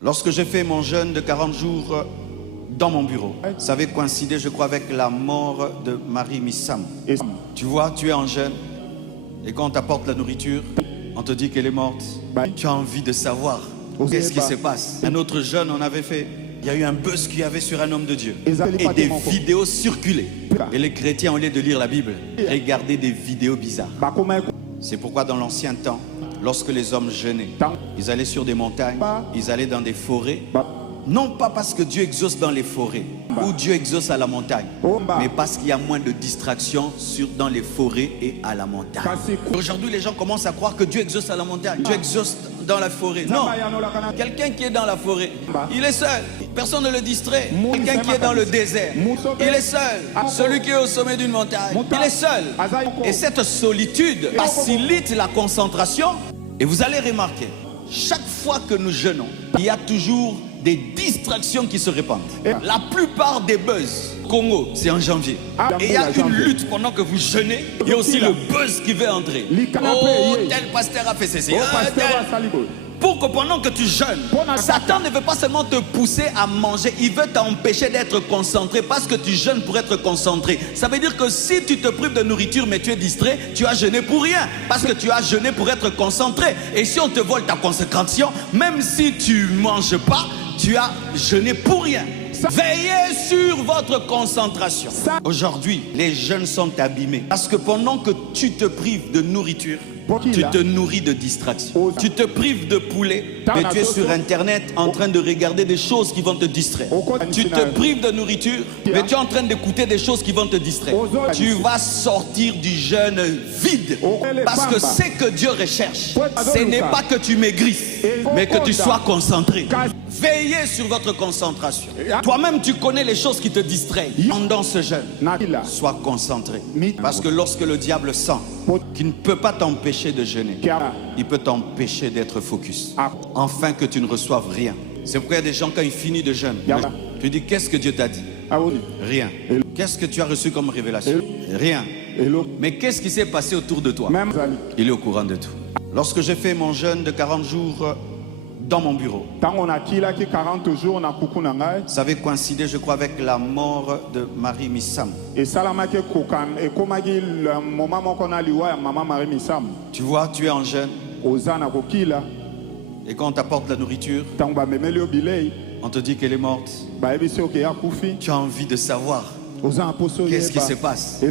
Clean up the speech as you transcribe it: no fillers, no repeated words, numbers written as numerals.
Lorsque j'ai fait mon jeûne de 40 jours dans mon bureau, ça avait coïncidé, je crois, avec la mort de Marie Missam. Tu vois, tu es en jeûne et quand on t'apporte la nourriture, on te dit qu'elle est morte. Tu as envie de savoir qu'est-ce qui se passe. Un autre jeûne, on avait fait. Il y a eu un buzz qu'il y avait sur un homme de Dieu. Et des vidéos circulaient. Et les chrétiens, au lieu de lire la Bible, regardaient des vidéos bizarres. C'est pourquoi dans l'ancien temps, lorsque les hommes jeûnaient, ils allaient sur des montagnes, ils allaient dans des forêts. Non pas parce que Dieu exauce dans les forêts ou Dieu exauce à la montagne, mais parce qu'il y a moins de distractions dans les forêts et à la montagne. Aujourd'hui, les gens commencent à croire que Dieu exauce à la montagne, Dieu exauce dans la forêt. Non, quelqu'un qui est dans la forêt, il est seul. Personne ne le distrait. Quelqu'un qui est dans le désert, il est seul. Celui qui est au sommet d'une montagne, il est seul. Et cette solitude facilite la concentration. Et vous allez remarquer, chaque fois que nous jeûnons, il y a toujours des distractions qui se répandent. La plupart des buzz, Congo, c'est en janvier. Et il y a une lutte pendant que vous jeûnez. Il y a aussi le buzz qui va entrer. Oh, tel pasteur a fait ceci. Pour que pendant que tu jeûnes, Satan ne veut pas seulement te pousser à manger, il veut t'empêcher d'être concentré parce que tu jeûnes pour être concentré. Ça veut dire que si tu te prives de nourriture mais tu es distrait, tu as jeûné pour rien parce que tu as jeûné pour être concentré. Et si on te vole ta concentration, même si tu ne manges pas, tu as jeûné pour rien. Veillez sur votre concentration. Aujourd'hui, les jeunes sont abîmés parce que pendant que tu te prives de nourriture, tu te nourris de distractions. Tu te prives de poulet, mais tu es sur Internet en train de regarder des choses qui vont te distraire. Tu te prives de nourriture, mais tu es en train d'écouter des choses qui vont te distraire. Tu vas sortir du jeûne vide. Parce que ce que Dieu recherche, ce n'est pas que tu maigrisses, mais que tu sois concentré. Veillez sur votre concentration. Toi-même, tu connais les choses qui te distraient. Pendant ce jeûne, sois concentré. Parce que lorsque le diable sent qu'il ne peut pas t'empêcher de jeûner, il peut t'empêcher d'être focus. Afin que tu ne reçoives rien. C'est pourquoi il y a des gens, quand ils finissent de jeûne, tu dis, qu'est-ce que Dieu t'a dit? Rien. Qu'est-ce que tu as reçu comme révélation? Rien. Mais qu'est-ce qui s'est passé autour de toi? Il est au courant de tout. Lorsque j'ai fait mon jeûne de 40 jours dans mon bureau, ça avait coïncidé, je crois, avec la mort de Marie Missam. Tu vois, tu es en jeûne. Et quand on t'apporte la nourriture, on te dit qu'elle est morte. Tu as envie de savoir qu'est-ce qui se passe.